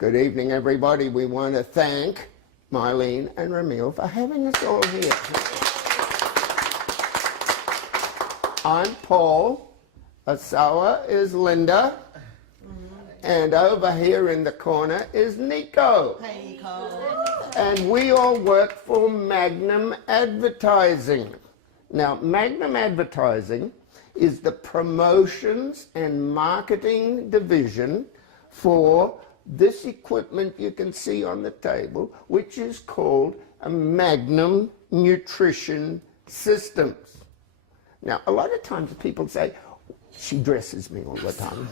Good evening, everybody. We want to thank Mylene and Ramil for having us all here. I'm Paul. Asawa is Linda. And over here in the corner is Nico. Hey, Nico. And we all work for Magnum Advertising. Now, Magnum Advertising is the promotions and marketing division for this equipment you can see on the table, which is called a Magnum Nutrition Systems. Now, a lot of times people say, she dresses me all the time.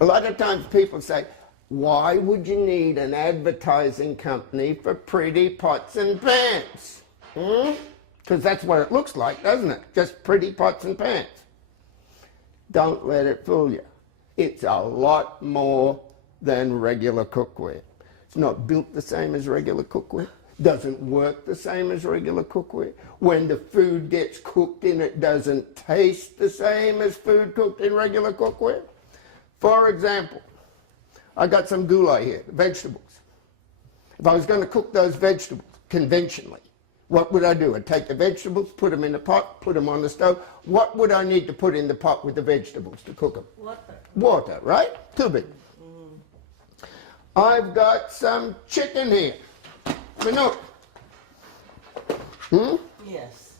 A lot of times people say, why would you need an advertising company for pretty pots and pans? Because that's what it looks like, doesn't it? Just pretty pots and pans. Don't let it fool you. It's a lot more than regular cookware. It's not built the same as regular cookware. Doesn't work the same as regular cookware. When the food gets cooked in, it doesn't taste the same as food cooked in regular cookware. For example, I got some gulai here, vegetables. If I was going to cook those vegetables conventionally, what would I do? I'd take the vegetables, put them in a pot, put them on the stove. What would I need to put in the pot with the vegetables to cook them? Water. Water, right? Too big. I've got some chicken here. Minute. Yes.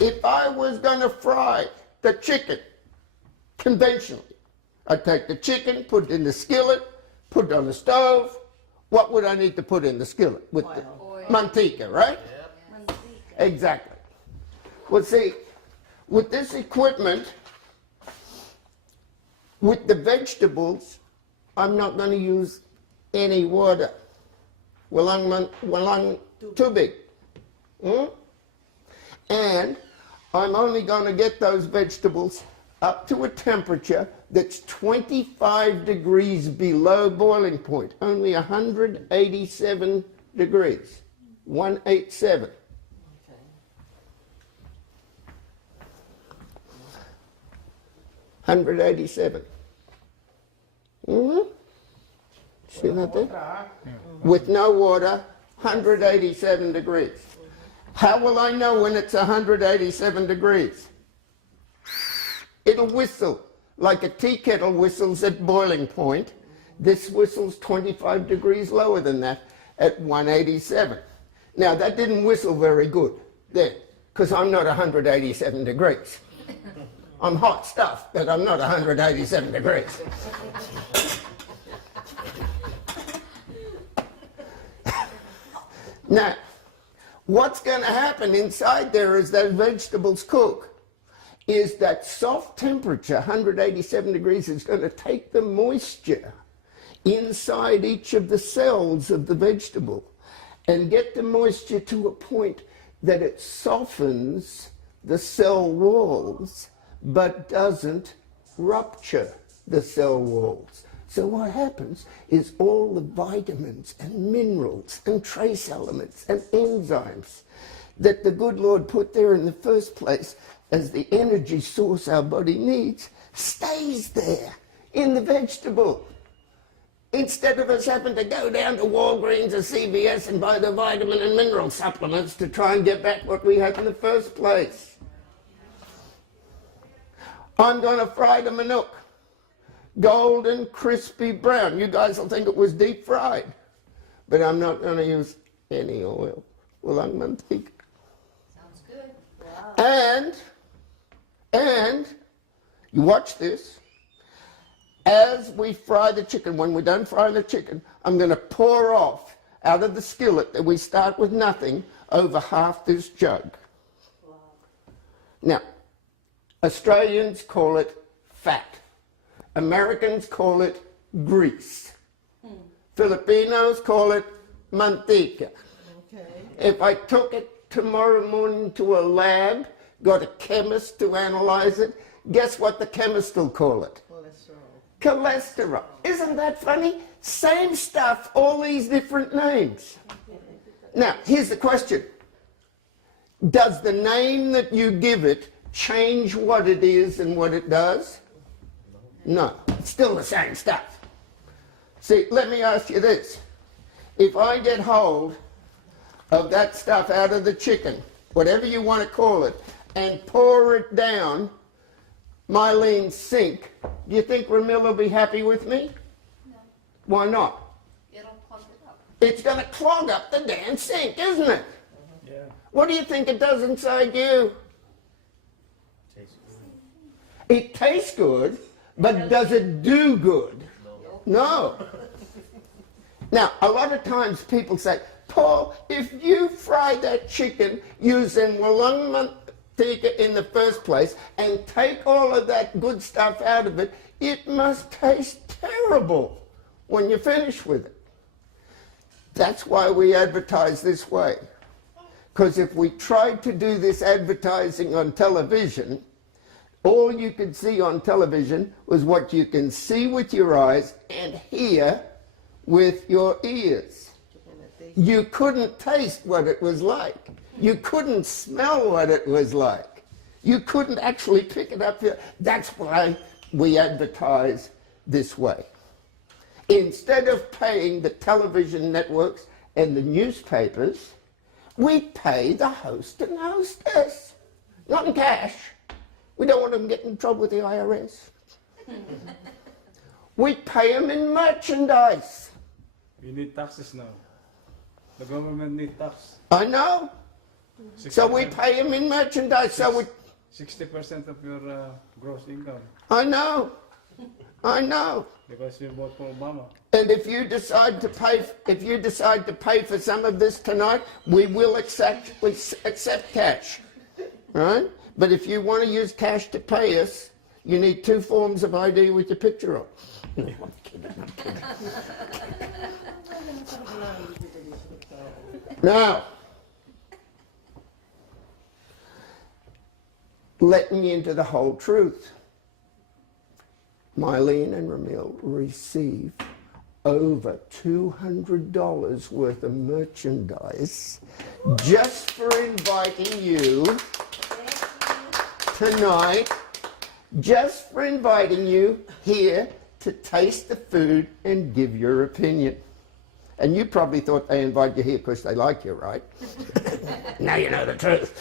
If I was going to fry the chicken conventionally, I'd take the chicken, put it in the skillet, put it on the stove. What would I need to put in the skillet? With the manteca, right? Manteca. Exactly. Well, see, with this equipment, with the vegetables, I'm not going to use any water. Walang tubig. And I'm only going to get those vegetables up to a temperature that's 25 degrees below boiling point, only 187 degrees, 187. Okay. 187. See that there? With no water, 187 degrees. How will I know when it's 187 degrees? It'll whistle like a tea kettle whistles at boiling point. This whistles 25 degrees lower than that at 187. Now, that didn't whistle very good there, because I'm not 187 degrees. I'm hot stuff, but I'm not 187 degrees. Now, what's going to happen inside there as those vegetables cook is that soft temperature, 187 degrees, is going to take the moisture inside each of the cells of the vegetable and get the moisture to a point that it softens the cell walls but doesn't rupture the cell walls. So what happens is all the vitamins and minerals and trace elements and enzymes that the good Lord put there in the first place as the energy source our body needs stays there in the vegetable. Instead of us having to go down to Walgreens or CVS and buy the vitamin and mineral supplements to try and get back what we had in the first place. I'm going to fry the manok. Golden, crispy brown. You guys will think it was deep fried. But I'm not going to use any oil. Walang mantika. Sounds good. Wow. And, you watch this. As we fry the chicken, when we're done frying the chicken, I'm going to pour off out of the skillet that we start with nothing over half this jug. Wow. Now, Australians call it fat. Americans call it grease. Filipinos call it manteca. Okay. If I took it tomorrow morning to a lab, got a chemist to analyze it, guess what the chemist will call it? Cholesterol. Cholesterol. Isn't that funny? Same stuff, all these different names. Now, here's the question. Does the name that you give it change what it is and what it does? No, it's still the same stuff. See, let me ask you this. If I get hold of that stuff out of the chicken, whatever you want to call it, and pour it down Mylene's sink, do you think Ramil will be happy with me? No. Why not? It'll plug it up. It's going to clog up the damn sink, isn't it? Yeah. What do you think it does inside you? Tastes good. It tastes good, but does it do good? No. Now, a lot of times people say, Paul, if you fry that chicken using walang mantika in the first place and take all of that good stuff out of it, it must taste terrible when you're finished with it. That's why we advertise this way. Because if we tried to do this advertising on television, all you could see on television was what you can see with your eyes and hear with your ears. You couldn't taste what it was like. You couldn't smell what it was like. You couldn't actually pick it up. That's why we advertise this way. Instead of paying the television networks and the newspapers, we pay the host and hostess. Not in cash. We don't want them to get in trouble with the IRS. We pay them in merchandise. We need taxes now. The government needs tax. I know. So we pay them in merchandise. So we 60% of your gross income. I know. I know. Because you vote for Obama. And if you decide to pay for some of this tonight, we will accept cash. Right? But if you want to use cash to pay us, you need 2 forms of ID with your picture on. No, I'm kidding, I'm kidding. Now, let me into the whole truth. Mylene and Ramil receive over $200 worth of merchandise just for inviting you tonight, just for inviting you here to taste the food and give your opinion. And you probably thought they invite you here because they like you, right? Now you know the truth.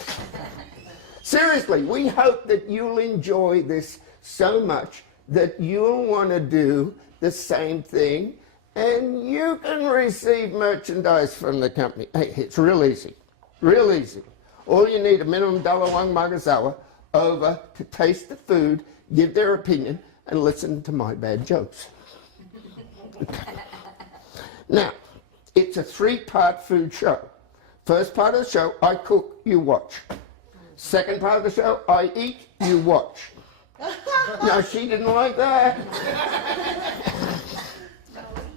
Seriously, we hope that you'll enjoy this so much that you'll want to do the same thing and you can receive merchandise from the company. Hey, it's real easy. Real easy. All you need a minimum $1 magasawa over to taste the food, give their opinion, and listen to my bad jokes. Now, it's a 3-part food show. First part of the show, I cook, you watch. Second part of the show, I eat, you watch. Now, she didn't like that.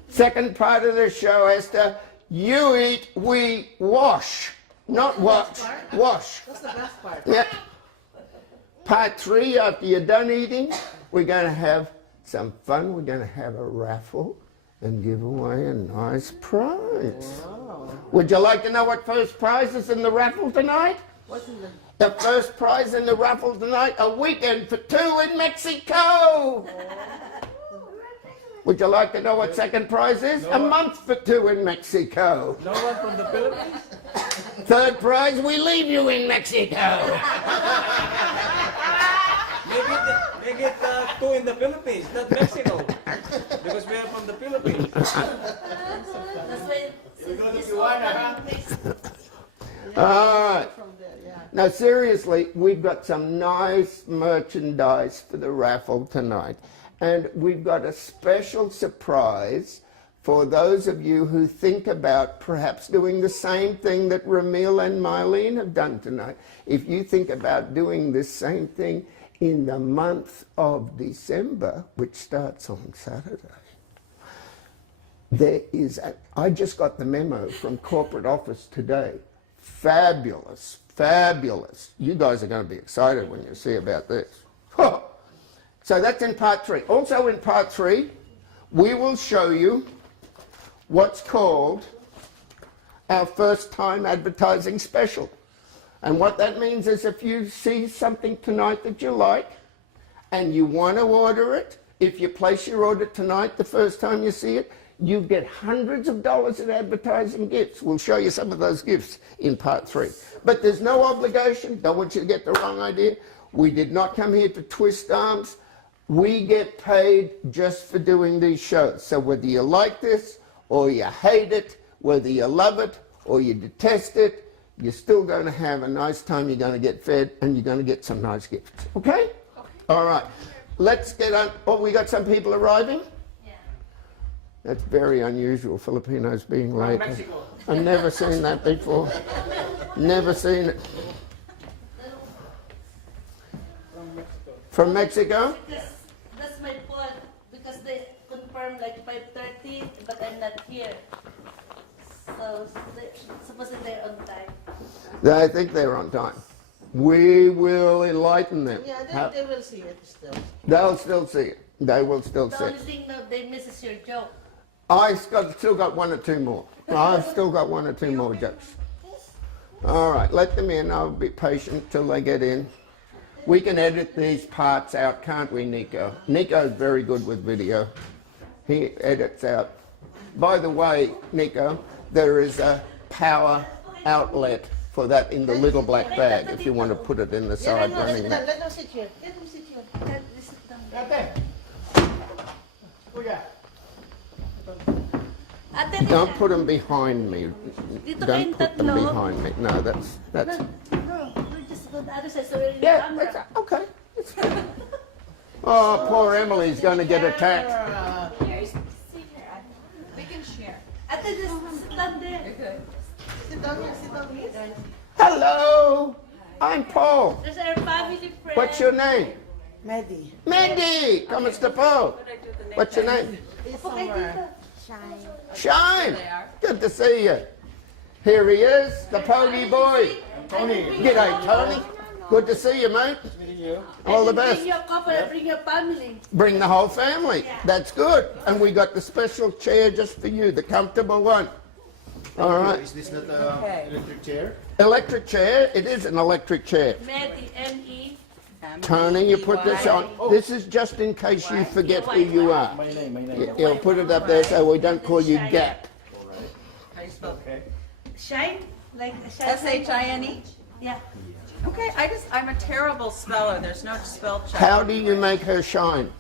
Second part of the show, Esther, you eat, we wash. Not watch, wash. That's the best part. Yep. Part 3, after you're done eating, we're going to have some fun. We're going to have a raffle and give away a nice prize. Wow. Would you like to know what first prize is in the raffle tonight? What's in the... The first prize in the raffle tonight, a weekend for 2 in Mexico. Would you like to know what second prize is? A month for 2 in Mexico. No one from the Philippines? Third prize, we leave you in Mexico. They get 2 in the Philippines, not Mexico. Because we are from the Philippines. That's why it's All right. from there, yeah. Now, seriously, we've got some nice merchandise for the raffle tonight. And we've got a special surprise for those of you who think about perhaps doing the same thing that Ramil and Mylene have done tonight. If you think about doing this same thing in the month of December, which starts on Saturday, I just got the memo from corporate office today. Fabulous, fabulous. You guys are going to be excited when you see about this. Huh. So that's in part 3. Also in part 3, we will show you what's called our first time advertising special. And what that means is if you see something tonight that you like and you want to order it, if you place your order tonight the first time you see it, You get hundreds of dollars in advertising gifts. We'll show you some of those gifts in part 3. But there's no obligation. Don't want you to get the wrong idea. We did not come here to twist arms. We get paid just for doing these shows. So whether you like this or you hate it, whether you love it or you detest it, you're still going to have a nice time. You're going to get fed and you're going to get some nice gifts. Okay? All right. Let's get on. Oh, we got some people arriving? Yeah. That's very unusual, Filipinos being late. Mexico. I've never seen that before. Never seen it. From Mexico? Because that's my fault. Because they confirmed like 5:30, but I'm not here. So supposedly they're on time. I think they're on time. We will enlighten them. Yeah, they will see it still. They'll still see it. They will still The see only it. thing that they miss is your joke. Still got 1 or 2 more. I've still got 1 or 2 more jokes. All right, let them in. I'll be patient till they get in. We can edit these parts out, can't we, Nico? Nico's very good with video. He edits out. By the way, Nico, there is a power outlet for that in the little black bag if you want to put it in the Yeah, side running. let them sit here. Let them sit here. Sit down. Ate. Kuya. Ate, Don't put them behind me. Dito Don't kayong put them tatlo. behind me. No, that's No, we're just on the other side. So we're in the yeah. camera. It's, okay. It's fine. Oh, poor Emily's going to get attacked. Here, sit here. We can share. Ate, just sit down there. Sit down here, sit down here. Hello, I'm Paul. There's our family friend. What's your name? Maddie. Mandy. Kamusta po? What's your name? It's Okay, somewhere. dito. Shine. Good to see you. Here he is, the pogey boy. Tony. G'day, Tony. Good to see you, mate. Meeting you. All the Bring best. your couple and bring your family. Bring the whole family. That's good. And we got the special chair just for you, the comfortable one. All right. Is this not an electric chair? Electric chair. It is an electric chair. Medi, M-E. Tony, you put this on. This is just in case you forget who you are. My name. You'll put it up there so we don't call you Gap. How you spell Okay. Shine? Like shine. S-H-I-N-E? Yeah. Okay, I'm a terrible speller. There's no spell check. How do you make her shine?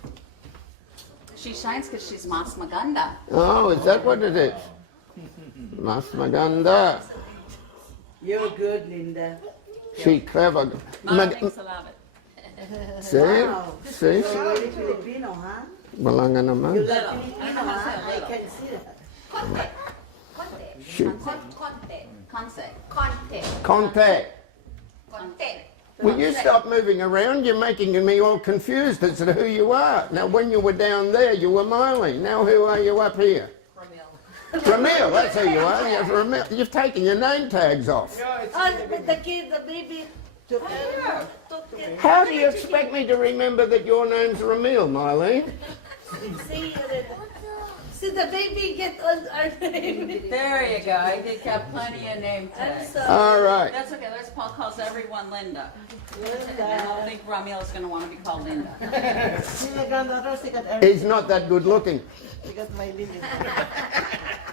She shines because she's mas maganda. Oh, is that what it is? Mas maganda. You're good, Linda. She clever. Mom thinks I love it. See? Wow. See? You're really Filipino, huh? Wala nga You naman. like Filipino, huh? I can see that. She, Concept. contact. Will you stop moving around? You're making me all confused as to who you are. Now, when you were down there, you were Marley. Now, who are you up here? Ramil, that's who you are. You're Ramil. You've taken your name tags off. Oh, the kid, the baby. Took it. How do you expect me to remember that your name's Ramil, Marlene? See, the baby get on our name. There you go. I did got plenty of name I'm tags. sorry. All right. That's okay. That's Paul calls everyone Linda. And I don't think Ramiel is going to want to be called Linda. See my granddaughter, she got everything. He's not that good looking. She got my Linda.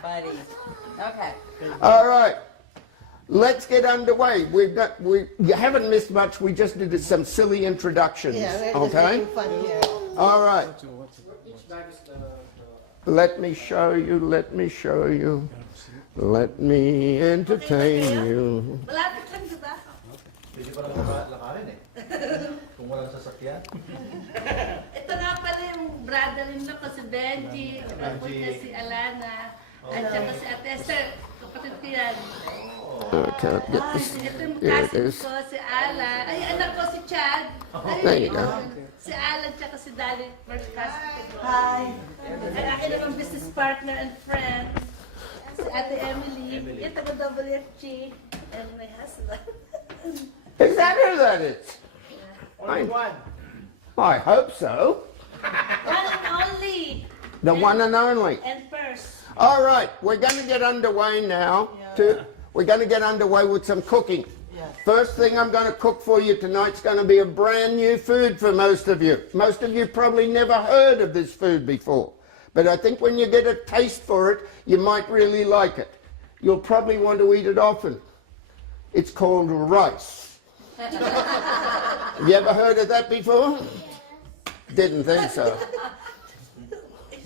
Buddy. Okay. All right. Let's get underway. You haven't missed much. We just did some silly introductions. Yeah, we're just Okay? making fun here. All right. Let me show you. Let me show you. Let me entertain you. Malapit lang, di ba? Pwede pa lang lakarin eh. Kung walang sasakyan. Ito nga pala yung brother-in-law ko si Benji, kapatid niya si Alana, at saka si Ate Esther, kapatid ko yan. I can't get Ay, this. ito yung Here it cousin is. ko, si Ala. Ay, anak ko si Chad. Ay, There you go. Si Alan, tsaka si Dali, first cousin ko. Hi. Ay, akin naman business partner and friend. Si Ate Emily. Ito ko WFG. And my husband. Is that who that is? Only one. I hope so. One and only. The one and only. And first. All right, we're going to get underway now. We're going to get underway with some cooking. Yes. First thing I'm going to cook for you tonight's going to be a brand new food for most of you. Most of you probably never heard of this food before. But I think when you get a taste for it, you might really like it. You'll probably want to eat it often. It's called rice. Have you ever heard of that before? Didn't think so.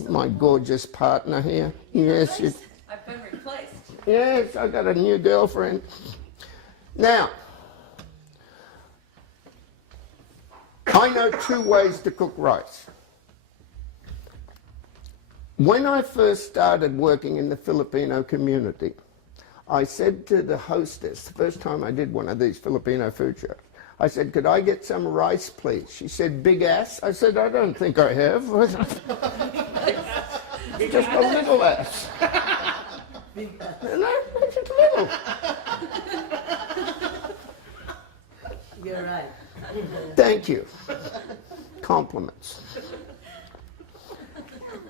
My gorgeous partner here. Yes, you. I've been replaced. Yes, I got a new girlfriend. Now, I know 2 ways to cook rice. When I first started working in the Filipino community, I said to the hostess, the first time I did one of these Filipino food shows, I said, could I get some rice, please? She said, big ass? I said, I don't think I have. Just a little ass. No, just little. You're right. Thank you. Compliments.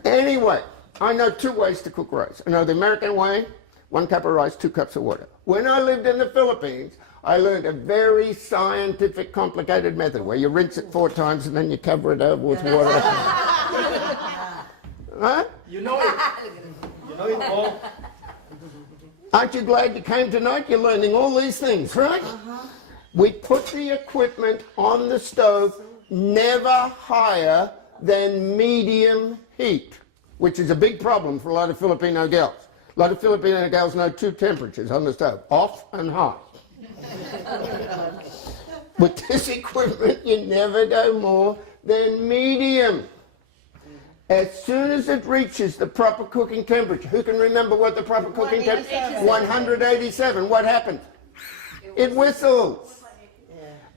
Anyway, I know 2 ways to cook rice. I know the American way, 1 cup of rice, 2 cups of water. When I lived in the Philippines, I learned a very scientific, complicated method where you rinse it 4 times and then you cover it over with water. Huh? You know it. You know it, Paul. Aren't you glad you came tonight? You're learning all these things, right? We put the equipment on the stove never higher than medium heat, which is a big problem for a lot of Filipino girls. A lot of Filipino girls know 2 temperatures on the stove, off and high. With this equipment, you never go more than medium. As soon as it reaches the proper cooking temperature, who can remember what the proper cooking temperature? 187. What happens? It whistles.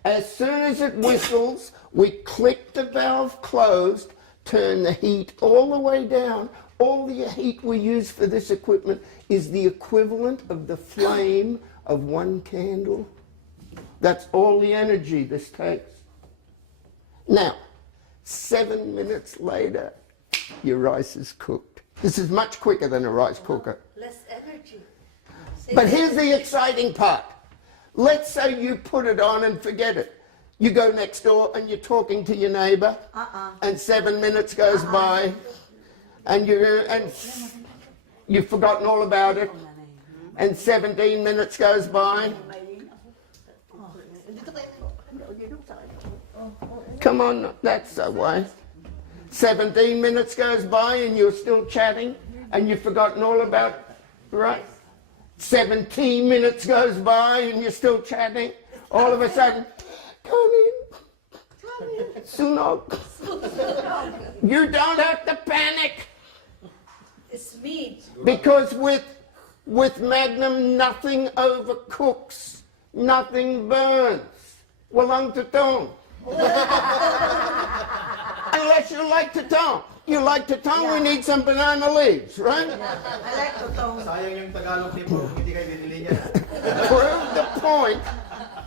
As soon as it whistles, we click the valve closed, turn the heat all the way down. All the heat we use for this equipment is the equivalent of the flame of 1 candle. That's all the energy this takes. Now, 7 minutes later, your rice is cooked. This is much quicker than a rice cooker. Less energy. But here's the exciting part. Let's say you put it on and forget it. You go next door and you're talking to your neighbor, and 7 minutes goes by, and you've forgotten all about it, and 17 minutes goes by. Come on, that's the way. 17 minutes goes by and you're still chatting, and you've forgotten all about, right? 17 minutes goes by and you're still chatting. All of a sudden, come in. Sunog. You don't have to panic. It's me. Because with Magnum, nothing overcooks. Nothing burns. Walang tutong. Unless you like tutong. You like tutong, we need some banana leaves, right? I like to Sayang yung Tagalog ni Paul, hindi kayo bibili niya.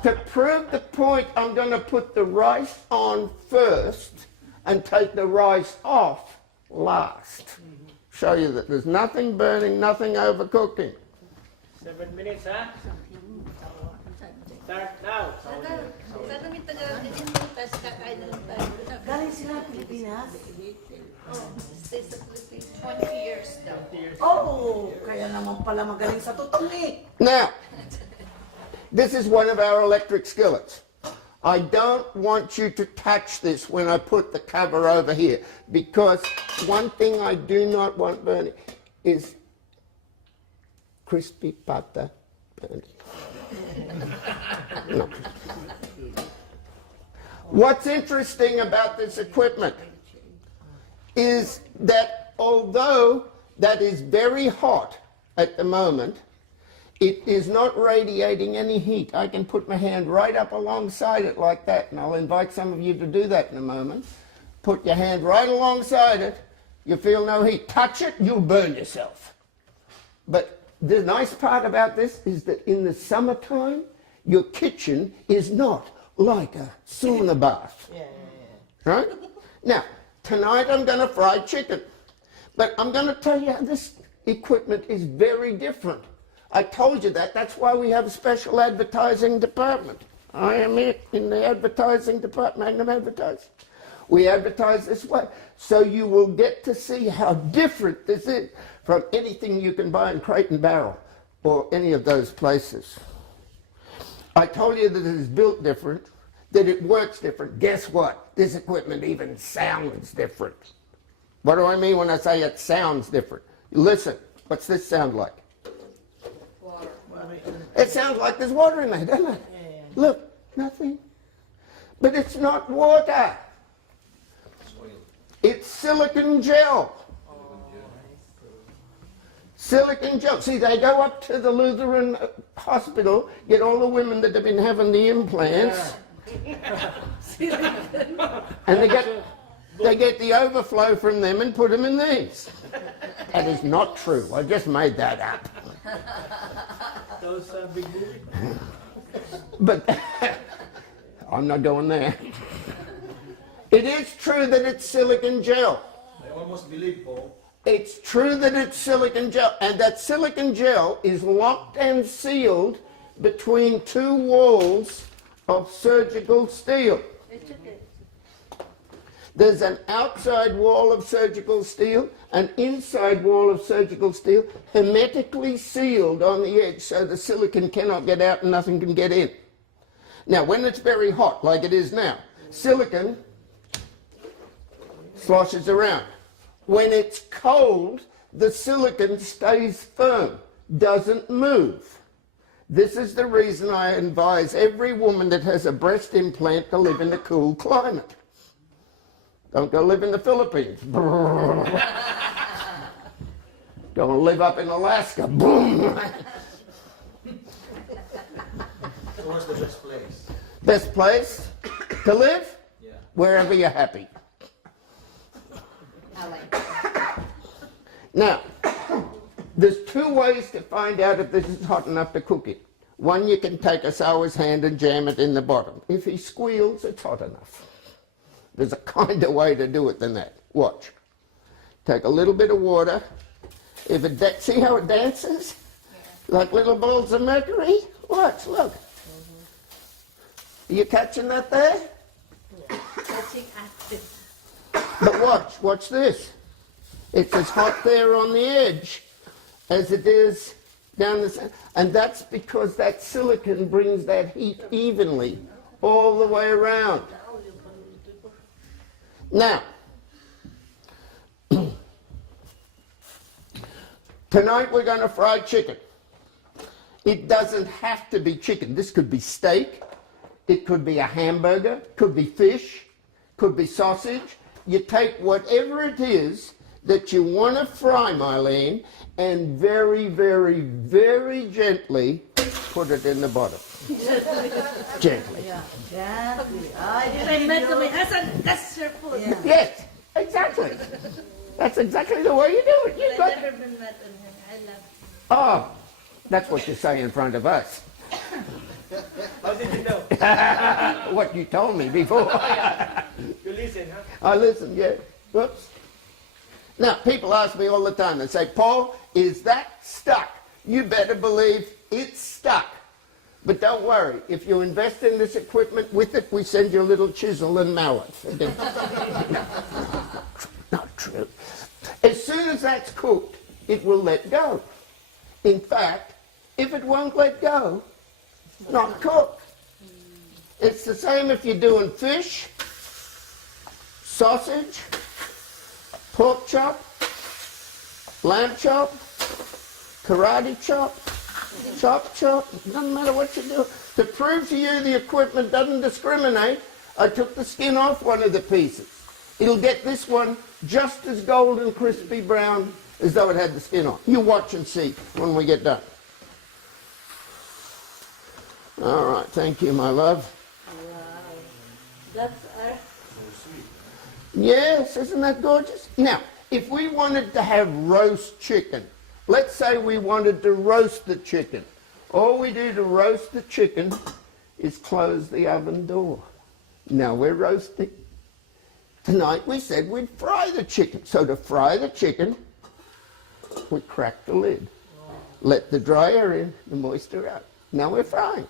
To prove the point, I'm going to put the rice on first and take the rice off last. Show you that there's nothing burning, nothing overcooking. 7 minutes, ha? Start now. Sana may taga-ganyan mo, tapos kakain na lang tayo. Galing sila Pilipinas. Stay sa Philippines 20 years now. Oh, kaya naman pala magaling sa tutong eh. Now, this is one of our electric skillets. I don't want you to touch this when I put the cover over here, because one thing I do not want burning is crispy pata burning. No. What's interesting about this equipment is that although that is very hot at the moment, it is not radiating any heat. I can put my hand right up alongside it like that, and I'll invite some of you to do that in a moment. Put your hand right alongside it, you feel no heat. Touch it, you'll burn yourself. But the nice part about this is that in the summertime, your kitchen is not like a sauna bath. Right? Now, tonight I'm going to fry chicken. But I'm going to tell you how this equipment is very different. I told you that. That's why we have a special advertising department. I am in the advertising department, Magnum Advertising. We advertise this way. So you will get to see how different this is from anything you can buy in Crate and Barrel or any of those places. I told you that it is built different, that it works different. Guess what? This equipment even sounds different. What do I mean when I say it sounds different? Listen, what's this sound like? Water. It sounds like there's water in there, doesn't it? Look, nothing. But it's not water. It's silicon gel. Silicon gel. See, they go up to the Lutheran hospital, get all the women that have been having the implants, and they get the overflow from them and put them in these. That is not true. I just made that up. Those big movie. But I'm not going there. It is true that it's silicon gel. I almost believe, Paul. It's true that it's silicon gel, and that silicon gel is locked and sealed between two walls of surgical steel. It's okay. There's an outside wall of surgical steel, an inside wall of surgical steel, hermetically sealed on the edge so the silicon cannot get out and nothing can get in. Now, when it's very hot, like it is now, silicon sloshes around. When it's cold, the silicon stays firm, doesn't move. This is the reason I advise every woman that has a breast implant to live in a cool climate. Don't go live in the Philippines. Don't live up in Alaska. Boom. So what's the best place? Best place to live? Yeah. Wherever you're happy. Now, there's two ways to find out if this is hot enough to cook it. One, you can take a sower's hand and jam it in the bottom. If he squeals, it's hot enough. There's a kinder way to do it than that. Watch. Take a little bit of water. If it see how it dances? Like little balls of mercury? Watch, look. Are you catching that there? Touching acid. But watch this. It's as hot there on the edge as it is down the center. And that's because that silicon brings that heat evenly all the way around. Now, tonight we're going to fry chicken. It doesn't have to be chicken. This could be steak. It could be a hamburger. Could be fish. Could be sausage. You take whatever it is that you want to fry, Marlene, and very, very, very gently put it in the bottom. Gently. Yeah. If I met to my husband, that's your food. Yeah. Yes, exactly. That's exactly the way you do it. You I've got never been met on him. I love him. Oh, that's what you say in front of us. How did you know? What you told me before. You listen, huh? I listen, yeah. Whoops. Now, people ask me all the time, they say, Paul, is that stuck? You better believe it's stuck. But don't worry, if you invest in this equipment, with it we send you a little chisel and mallet. Not true. As soon as that's cooked, it will let go. In fact, if it won't let go, it's not cooked. It's the same if you're doing fish, sausage, pork chop, lamb chop, karate chop, chop, doesn't matter what you do. To prove to you the equipment doesn't discriminate, I took the skin off one of the pieces. It'll get this one just as golden, crispy brown as though it had the skin on. You watch and see when we get done. All right, thank you, my love. Wow. That's our... Yes, isn't that gorgeous? Now, if we wanted to have roast chicken, let's say we wanted to roast the chicken. All we do to roast the chicken is close the oven door. Now we're roasting. Tonight we said we'd fry the chicken. So to fry the chicken, we crack the lid. Let the dry air in, the moisture out. Now we're frying.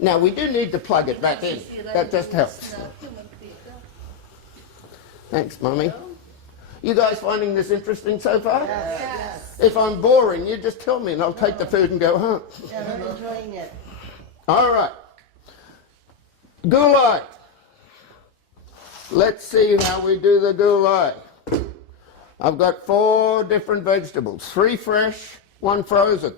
Now we do need to plug it back in. That just helps. Thanks, Mummy. You guys finding this interesting so far? Yes. If I'm boring, you just tell me and I'll take the food and go home. Yeah, I'm enjoying it. All right. Goulai. Let's see how we do the goulai. I've got 4 different vegetables, 3 fresh, 1 frozen.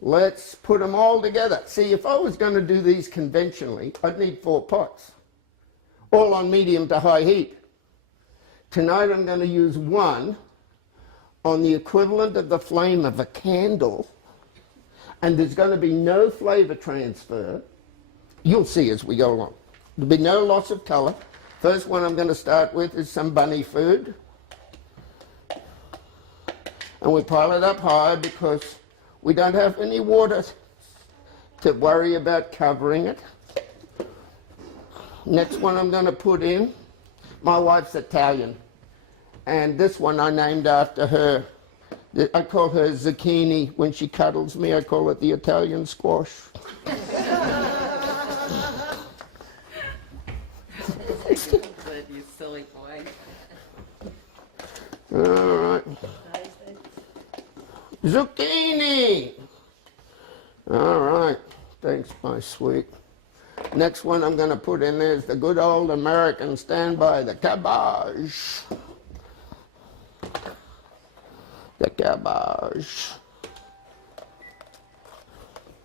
Let's put them all together. See, if I was going to do these conventionally, I'd need 4 pots, all on medium to high heat. Tonight I'm going to use 1 on the equivalent of the flame of a candle, and there's going to be no flavor transfer. You'll see as we go along. There'll be no loss of color. First one I'm going to start with is some bunny food. And we pile it up high because we don't have any water to worry about covering it. Next one I'm going to put in, my wife's Italian, and this one I named after her. I call her zucchini. When she cuddles me, I call it the Italian squash. Good, you silly boy. All right. Zucchini. All right. Thanks, my sweet. Next one I'm going to put in there is the good old American standby, the cabbage. The cabbage.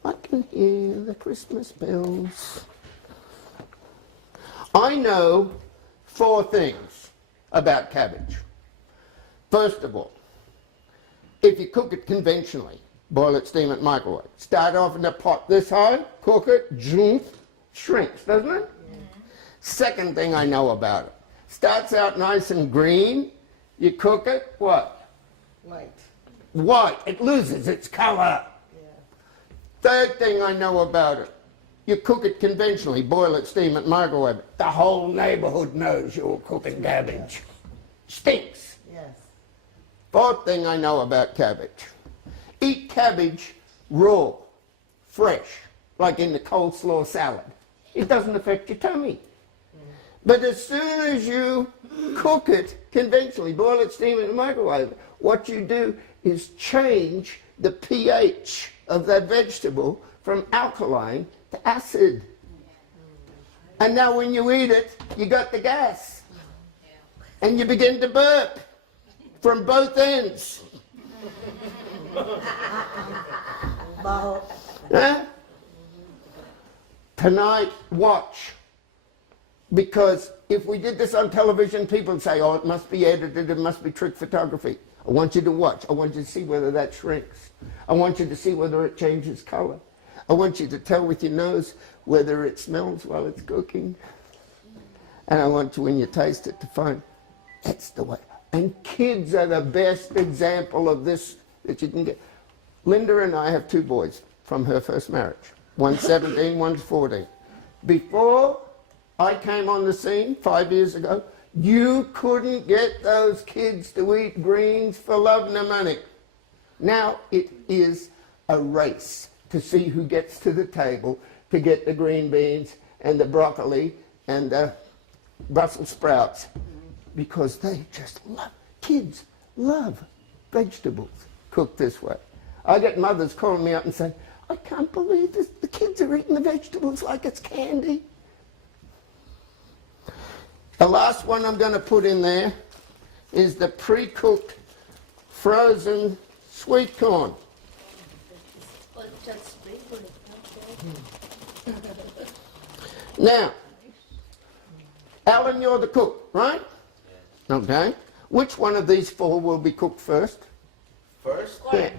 I can hear the Christmas bells. I know 4 things about cabbage. First of all, if you cook it conventionally, boil it, steam it, microwave. Start off in a pot this high, cook it, shrinks, doesn't it? Yeah. Second thing I know about it, starts out nice and green, you cook it, what? White. White, it loses its color. Yeah. Third thing I know about it, you cook it conventionally, boil it, steam it, microwave it. The whole neighborhood knows you're cooking cabbage. Stinks. Yes. Fourth thing I know about cabbage, eat cabbage raw, fresh, like in the coleslaw salad. It doesn't affect your tummy. But as soon as you cook it conventionally, boil it, steam it, and microwave it, what you do is change the pH of that vegetable from alkaline to acid. And now when you eat it, you got the gas. And you begin to burp from both ends. Huh? Tonight, watch. Because if we did this on television, people would say, oh, it must be edited, it must be trick photography. I want you to watch. I want you to see whether that shrinks. I want you to see whether it changes color. I want you to tell with your nose whether it smells while it's cooking. And I want you, when you taste it, to find that's the way. And kids are the best example of this that you can get. Linda and I have 2 boys from her first marriage. One's 17, one's 14. Before I came on the scene 5 years ago, you couldn't get those kids to eat greens for love nor money. Now it is a race to see who gets to the table to get the green beans and the broccoli and the Brussels sprouts, because they just love, kids love vegetables cooked this way. I get mothers calling me up and saying, I can't believe this, the kids are eating the vegetables like it's candy. The last one I'm going to put in there is the pre-cooked frozen sweet corn. Now, Alan, you're the cook, right? Okay. Which one of these 4 will be cooked first? First? Yeah.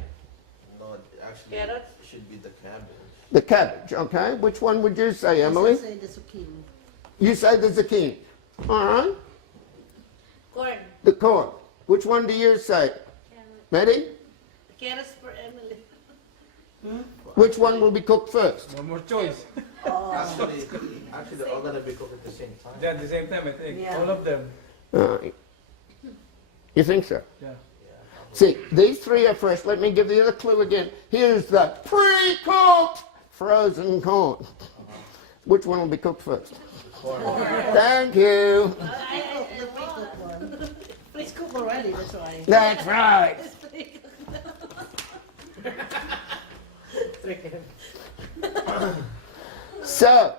No, actually, Carrots? it should be the cabbage. The cabbage, okay. Which one would you say, Emily? I say the zucchini. You say the zucchini. All right. Corn. The corn. Which one do you say? Maddie? Carrots for Emily. Which one will be cooked first? No more choice. Actually, they're all gonna be cooked at the same time. Yeah, at the same time, I think. Yeah. All of them. You think so? Yeah. See, these 3 are fresh. Let me give you the clue again. Here's the pre-cooked frozen corn. Which one will be cooked first? Thank you. cooked already, that's why. That's right. So,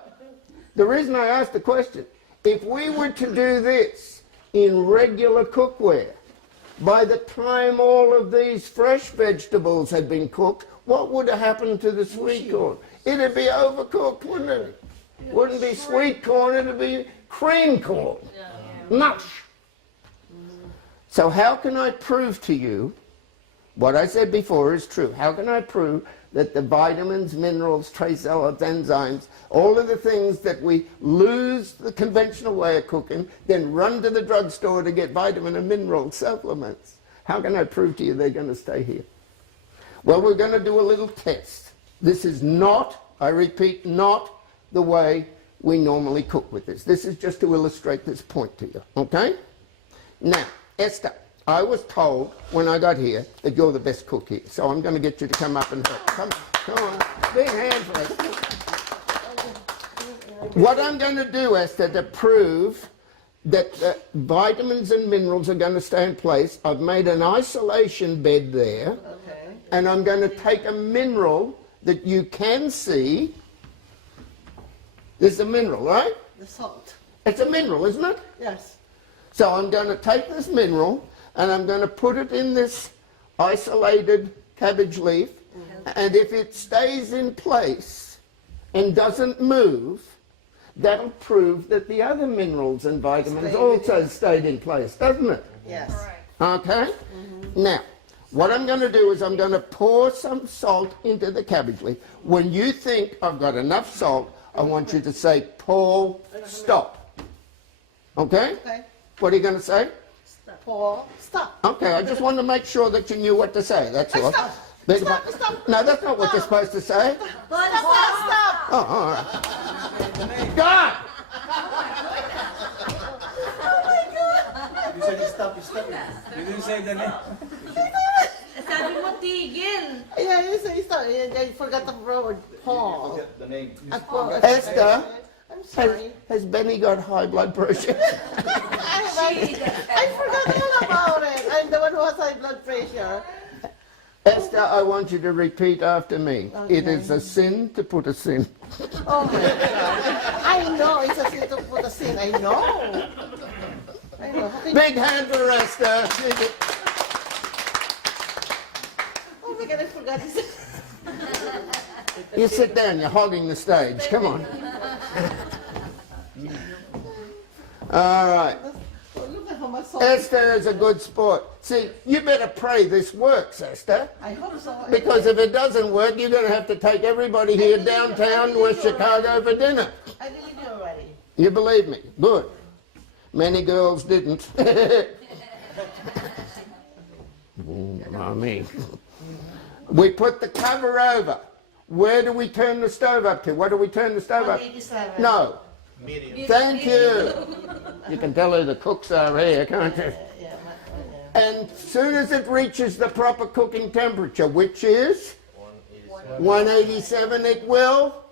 the reason I asked the question, if we were to do this in regular cookware, by the time all of these fresh vegetables had been cooked, what would have happened to the sweet corn? It'd be overcooked, wouldn't it? Wouldn't be sweet corn, it'd be cream corn. Mush. So how can I prove to you what I said before is true? How can I prove that the vitamins, minerals, trace elements, enzymes, all of the things that we lose the conventional way of cooking, then run to the drugstore to get vitamin and mineral supplements? How can I prove to you they're going to stay here? Well, we're going to do a little test. This is not, I repeat, not the way we normally cook with this. This is just to illustrate this point to you, okay? Now, Esther, I was told when I got here that you're the best cook here, so I'm going to get you to come up and help. Come on, big hand for Esther. What I'm going to do, Esther, to prove that the vitamins and minerals are going to stay in place, I've made an isolation bed there, and I'm going to take a mineral that you can see. This is a mineral, right? The salt. It's a mineral, isn't it? Yes. So I'm going to take this mineral and I'm going to put it in this isolated cabbage leaf, and if it stays in place and doesn't move, that'll prove that the other minerals and vitamins also stayed in place, doesn't it? Yes. Okay? Now, what I'm going to do is I'm going to pour some salt into the cabbage leaf. When you think I've got enough salt, I want you to say, Paul, stop. Okay? Okay. What are you going to say? Paul, stop. Okay, I just wanted to make sure that you knew what to say, that's all. Stop. Beg Stop, your- stop. No, that's not what you're supposed to say. Paul, stop. Oh, all right. God! You said you stop, you stop. You didn't say the name. Sabi mo tigil. Yeah, you start. I forgot the word Paul. Forget the name. Esther, I'm sorry. has Benny got high blood pressure? I forgot all about it. I'm the one who has high blood pressure. Esther, I want you to repeat after me. It Okay. is a sin to put a sin. Oh my God. I know it's a sin to put a sin. I know. I know. Big hand for Esther. Oh my God, I forgot this. You sit down, you're hogging the stage. Come on. All right. Oh, look at how much salt. Esther is a good sport. See, you better pray this works, Esther. I hope so. Because if it doesn't work, you're going to have to take everybody here downtown West Chicago for dinner. I believe you already. You believe me? Good. Many girls didn't. Mommy. We put the cover over. Where do we turn the stove up to? What do we turn the stove up? 187. No. Medium. Thank you. You can tell who the cooks are here, can't you? And as soon as it reaches the proper cooking temperature, which is 187, it will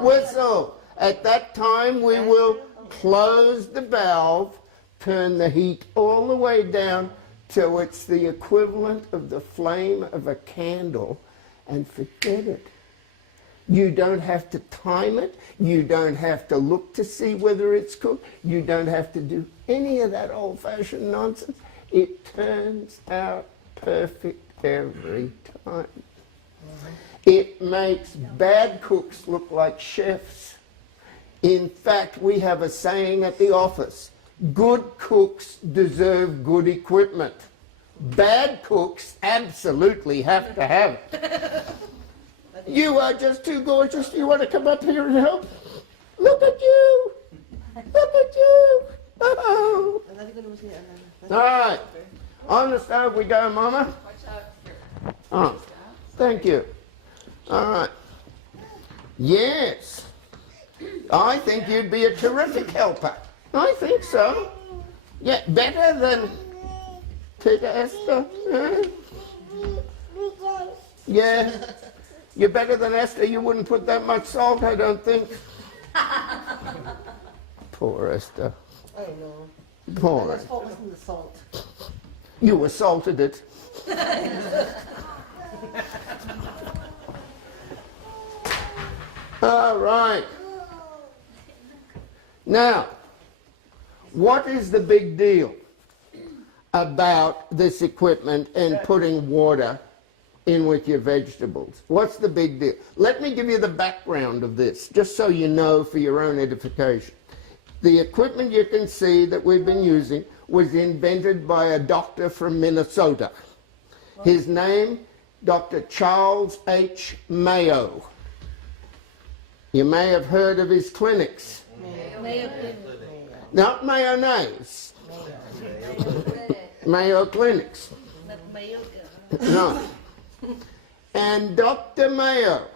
whistle. At that time, we will close the valve, turn the heat all the way down till it's the equivalent of the flame of a candle, and forget it. You don't have to time it. You don't have to look to see whether it's cooked. You don't have to do any of that old-fashioned nonsense. It turns out perfect every time. It makes bad cooks look like chefs. In fact, we have a saying at the office, good cooks deserve good equipment. Bad cooks absolutely have to have it. You are just too gorgeous. You want to come up here and help? Look at you. Look at you. Oh. All right. On the stove we go, Mama. Oh, thank you. All right. Yes. I think you'd be a terrific helper. I think so. Yeah, better than Tita Esther. Yeah. You're better than Esther. You wouldn't put that much salt, I don't think. Poor Esther. I know. Poor. Let's focus on the salt. You assaulted it. All right. Now, what is the big deal about this equipment and putting water in with your vegetables? What's the big deal? Let me give you the background of this, just so you know for your own edification. The equipment you can see that we've been using was invented by a doctor from Minnesota. His name, Dr. Charles H. Mayo. You may have heard of his clinics. Mayo. Not mayonnaise. Mayo clinics. Not Mayo. No. And Dr. Mayo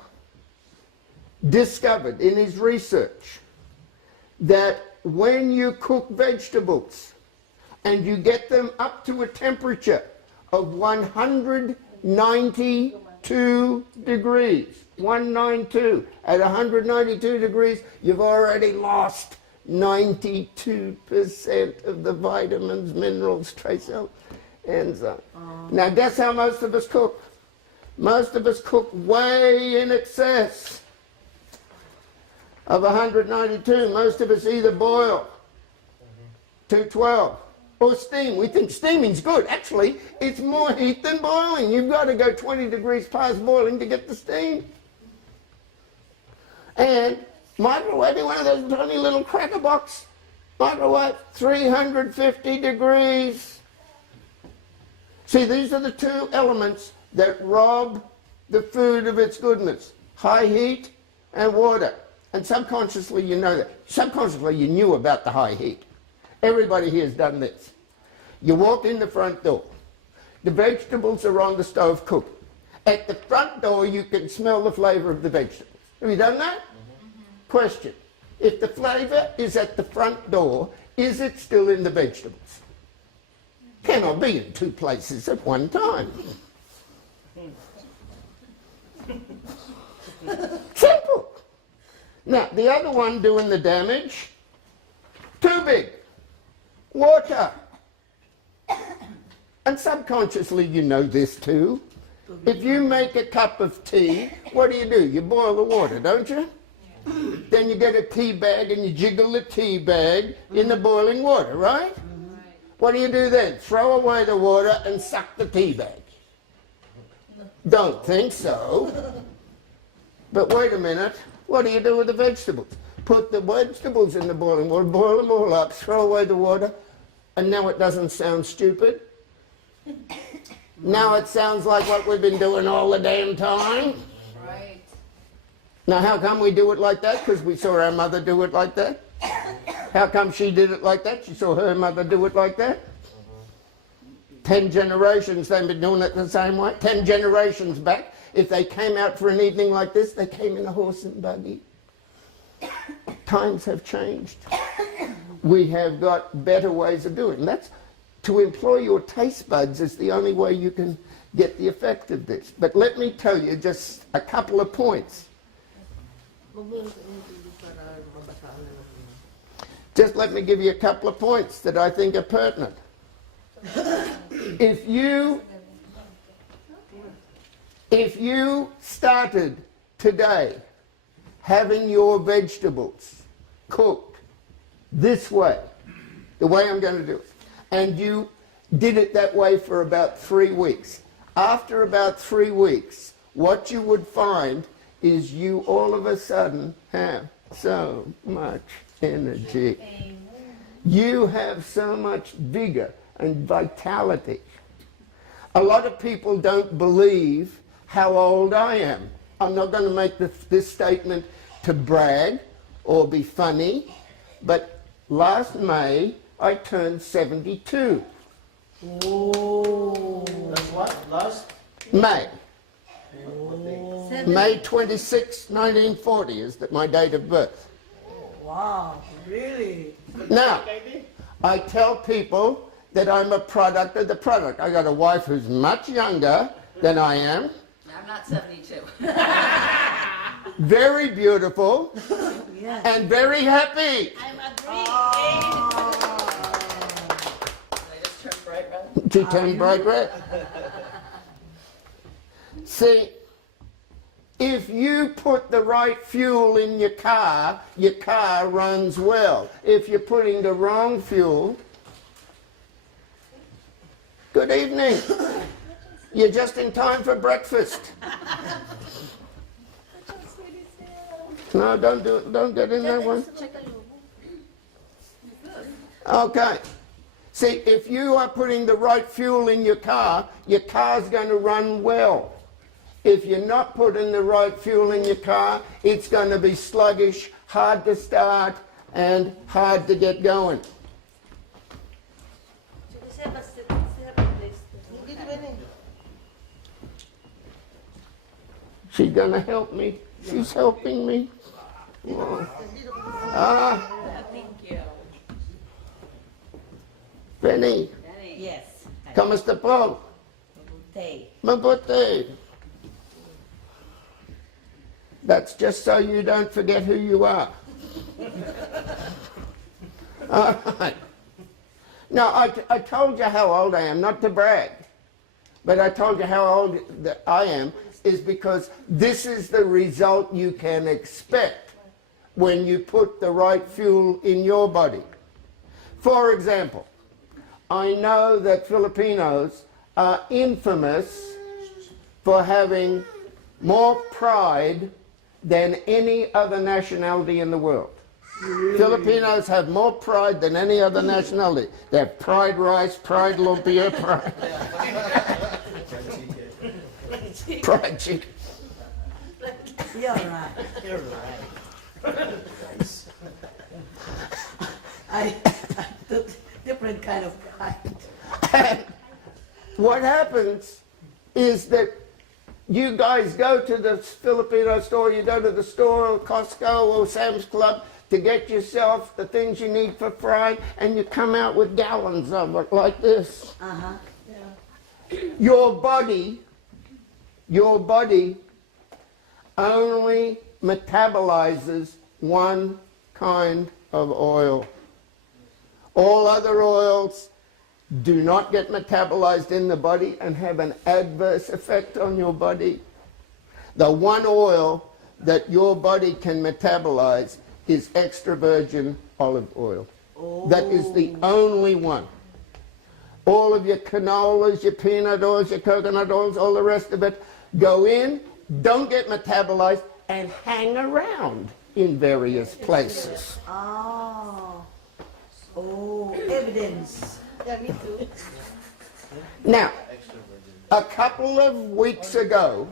discovered in his research that when you cook vegetables and you get them up to a temperature of 192 degrees, 192, at 192 degrees, you've already lost 92% of the vitamins, minerals, trace elements, enzymes. Now guess how most of us cook? Most of us cook way in excess of 192. Most of us either boil 212 or steam. We think steaming's good. Actually, it's more heat than boiling. You've got to go 20 degrees past boiling to get the steam. And microwave one of those tiny little cracker box. Microwave 350 degrees. See, these are the two elements that rob the food of its goodness. High heat and water. And subconsciously you know that. Subconsciously you knew about the high heat. Everybody here has done this. You walk in the front door. The vegetables are on the stove cooking. At the front door you can smell the flavor of the vegetables. Have you done that? Question. If the flavor is at the front door, is it still in the vegetables? Cannot be in two places at one time. Simple. Now, the other one doing the damage, too big. Water. And subconsciously you know this too. If you make a cup of tea, what do? You boil the water, don't you? Then you get a tea bag and you jiggle the tea bag in the boiling water, right? What do you do then? Throw away the water and suck the tea bag. Don't think so. But wait a minute. What do you do with the vegetables? Put the vegetables in the boiling water, boil them all up, throw away the water, and now it doesn't sound stupid. Now it sounds like what we've been doing all the damn time. Right. Now how come we do it like that? Because we saw our mother do it like that. How come she did it like that? She saw her mother do it like that. 10 generations they've been doing it the same way. 10 generations back, if they came out for an evening like this, they came in a horse and buggy. Times have changed. We have got better ways of doing it. And that's to employ your taste buds is the only way you can get the effect of this. But let me tell you just a couple of points. Just let me give you a couple of points that I think are pertinent. If you started today having your vegetables cooked this way, the way I'm going to do it, and you did it that way for about 3 weeks, after about 3 weeks, what you would find is you all of a sudden have so much energy. You have so much vigor and vitality. A lot of people don't believe how old I am. I'm not going to make this statement to brag or be funny, but last May I turned 72. Oh. That's what? Last? May. Seven. May 26, 1940 is my date of birth. Wow, really? Now, I tell people that I'm a product of the product. I got a wife who's much younger than I am. I'm not 72. Very beautiful Yes. and very happy. I'm agreeing. I just turned bright red. to turn bright red. See, if you put the right fuel in your car runs well. If you're putting the wrong fuel, good evening. You're just in time for breakfast. No, don't get in that one. Okay. See, if you are putting the right fuel in your car's going to run well. If you're not putting the right fuel in your car, it's going to be sluggish, hard to start, and hard to get going. She's going to help me. She's helping me. Oh. Ah, Thank you. Penny, Yes. kamusta po? Tay. Mabuti. That's just so you don't forget who you are. All right. Now, I told you how old I am, not to brag, but I told you how old that I am is because this is the result you can expect when you put the right fuel in your body. For example, I know that Filipinos are infamous for having more pride than any other nationality in the world. Filipinos have more pride than any other nationality. They have pride rice, pride lumpia, pride chicken. You're right. You're right. I took different kind of pride. What happens is that you guys go to the Filipino store, you go to the store, Costco or Sam's Club to get yourself the things you need for frying, and you come out with gallons of it like this. Uh-huh. Your body only metabolizes one kind of oil. All other oils do not get metabolized in the body and have an adverse effect on your body. The one oil that your body can metabolize is extra virgin olive oil. Oh. That is the only one. All of your canolas, your peanut oils, your coconut oils, all the rest of it go in, don't get metabolized, and hang around in various places. Oh. Oh, evidence. Yeah, me too. Now, a couple of weeks ago,